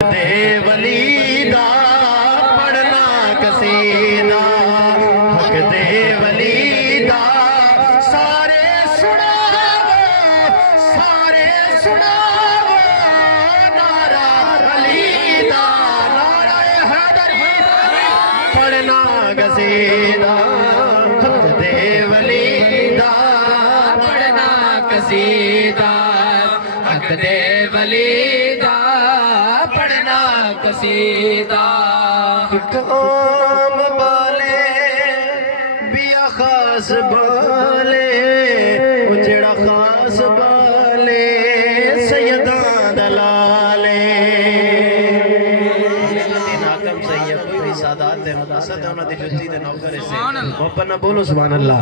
دے ولی دا پڑھنا قصیدہ حق دے ولی دا سارے سناو نعرہ علی دا نعرہ حیدر پڑھنا قصیدہ حق دے ولی دا پڑھنا قصیدہ حق دے ولی دا پڑھنا قصیدہ ایک عام بالے بیا خاص بالے وہ جڑا خاص بالے سیداں دلالے حاکم سید کوئی سادات ہے مقصد ہے انہوں نے جستی دے نوکر سے اوپر نہ بولو سبحان اللہ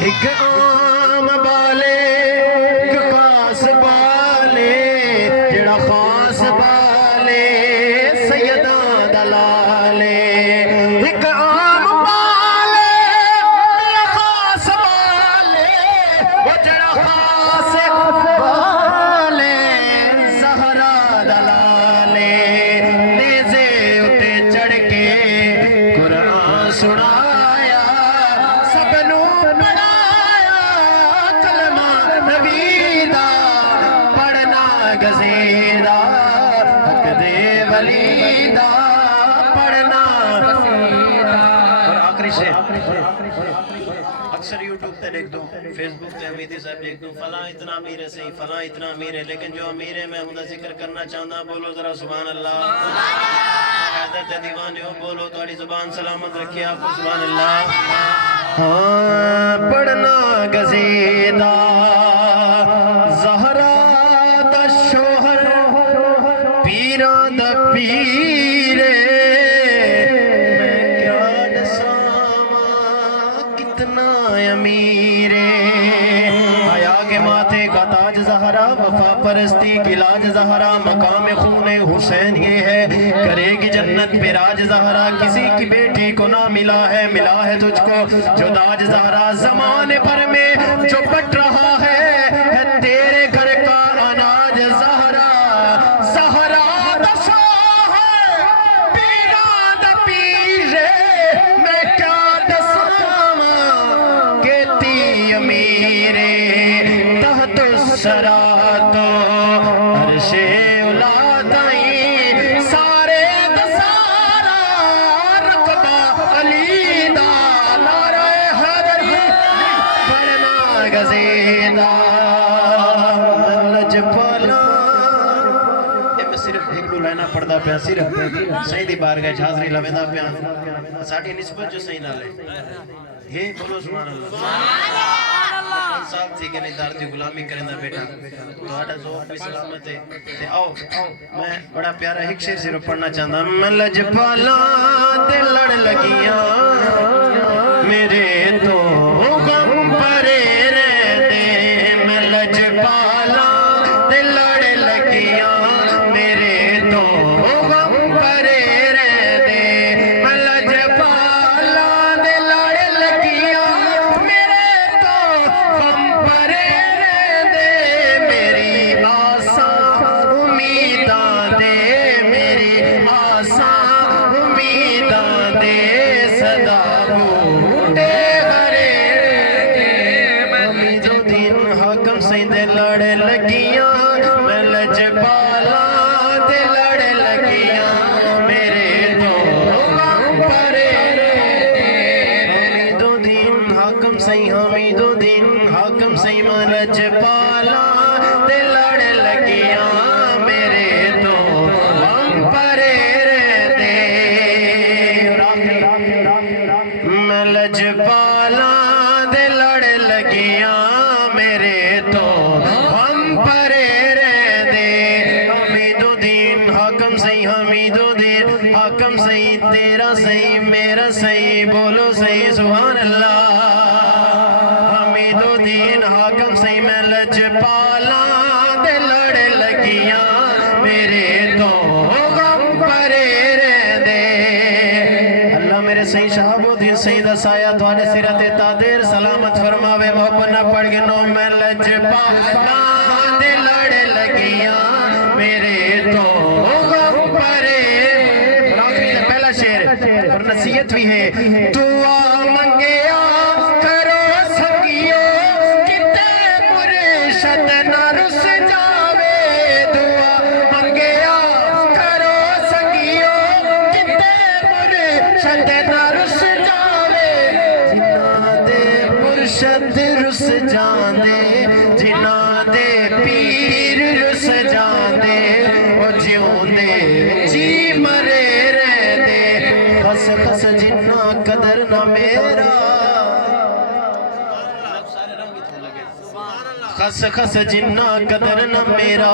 ایک عام بالے ایک خاص بالے جڑا خاص بالے سیداں دلالے ایک عام بالے خاص بالے وہ جڑا خاص بالے زہرا دلالے نیزے اتے چڑھ کے قرآن سنایا سب نو پڑھایا کلمہ نبی دا پڑھنا قصیدہ حق دے ولی دا پڑھنا قصیدہ اور آخری سے اکثر یوٹیوب تے دیکھ دوں فیس بک تے امیدی صاحب دیکھ دوں فلاں اتنا امیر ہے صحیح فلاں اتنا امیر ہے لیکن جو امیر ہے میں ہوں ذکر کرنا چاہتا بولو ذرا سبحان اللہ حیدر تے دیوانے ہو بولو تھوڑی زبان سلامت رکھیے آپ کو سبحان اللہ ہاں پڑھنا قصیدہ زہرا دا شوہر پیران دا پیرے میں کیا دساواں کتنا امیرے حیا کے ماتھے کا تاج زہرا وفا پرستی کی لاج زہرا مقام خون حسین یہ ہے کرے گی جنت پہ راج زہرا کسی کی بیٹی کو نہ ملا ہے تجھ کو جو داج زہرا زمانے پر میں جو بٹ رہا ہے تیرے گھر کا اناج زہرا زہرا دا شوہر پیران دا پیرے میں کیا دساواں کہتی امیرے تحت السرا تو عرش اولادائیں سارے دسارا رقبہ علی دا نعرہ حیدر پڑھنا قصیدہ لجپالا میں صرف ایک دو لائنہ پڑھدا پیا صرف صحیح دی بارگاہ حاضری لویندا پیا ساڈی نسبت جو صحیح نال ہے یہ بولو سبحان اللہ صاحب تھی کہ نہیں دار دی غلامی کریں دا بیٹا تو آٹھا ذوق بھی سلامت ہے تے آؤ میں بڑا پیارا ایک شعر صرف پڑھنا چاہتا میں لجپالا تے لڑ لگیاں میرے تو غم پرے رہتے میں لجپالا تے لڑ لگیاں میرے تو غم پرے رہتے میں لجپالا تے لڑ لگیاں میرے تو غم پرے رہتے میری آساں امیداں دے میری آساں امیداں دے صدا بوٹے گھرے میں جو دن حکم سیندے لڑ لگیاں میں لجپالا تے لڑ لگیاں میرے تو غم پرے رہتے دو دن حکم سی ہمیں دو دن حکم سی میں لجپالا تے لڑ لگیاں میرے تو غم پرے رہتے میں لجپالا تے لڑ لگیاں میرے تو غم پرے رہتے حمید الدین حاکم صحیح حمید الدین حاکم صحیح تیرا صحیح میرا صحیح بولو صحیح سبحان اللہ حمید الدین حاکم صحیح میں لجپالا تے لڑ لگیاں میرے تو غم پرے رہتے اللہ میرے صحیح شہاب الدین صحیح دسایا توانے سیرت تادیر سلامت فرماوے محبت نہ پڑھ گے نو میں لجپالا تے لڑ لگیاں میرے تو تربیت بھی ہے. دعا منگیا کرو سنگیو کتے مرشد نہ رس جاوے. دعا منگیا کرو سنگیو کتے مرشد نہ رس جاوے. جنہاں دے مرشد رس جاندے جنہاں دے پیر رس جاندے وہ جیوندے جی مرے رہندے. خس خس جنہ قدر نہ میرا خس خس جنہ قدر نہ میرا.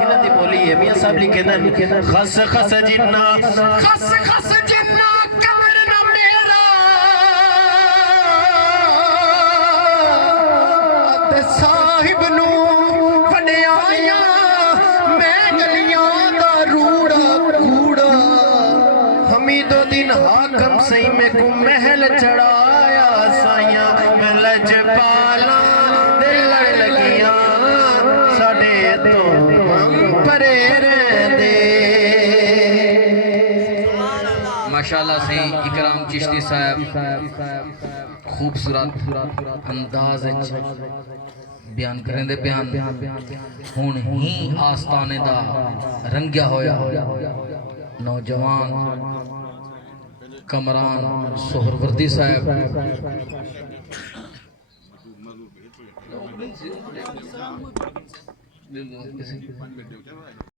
انہاں دی بولی ہے میاں صاحب لکھے دن خس خس جنہ قدر نہ میرا. تے صاحب نو وڈیائیاں میں گلیاں دا روڑا کوڑا. حمید الدین حاکم سہی میں کو محل چڑھایا سائیاں. میں لجپالاں دے لڑ لگیاں ساڈے تو ہم پرے رہندے. ماشاءاللہ سے اکرام چشتی صاحب خوبصورت انداز بیان کریں دے. بیان ہون ہی آستانے دا رنگیا ہویا نوجوان کمران سہروردی صاحب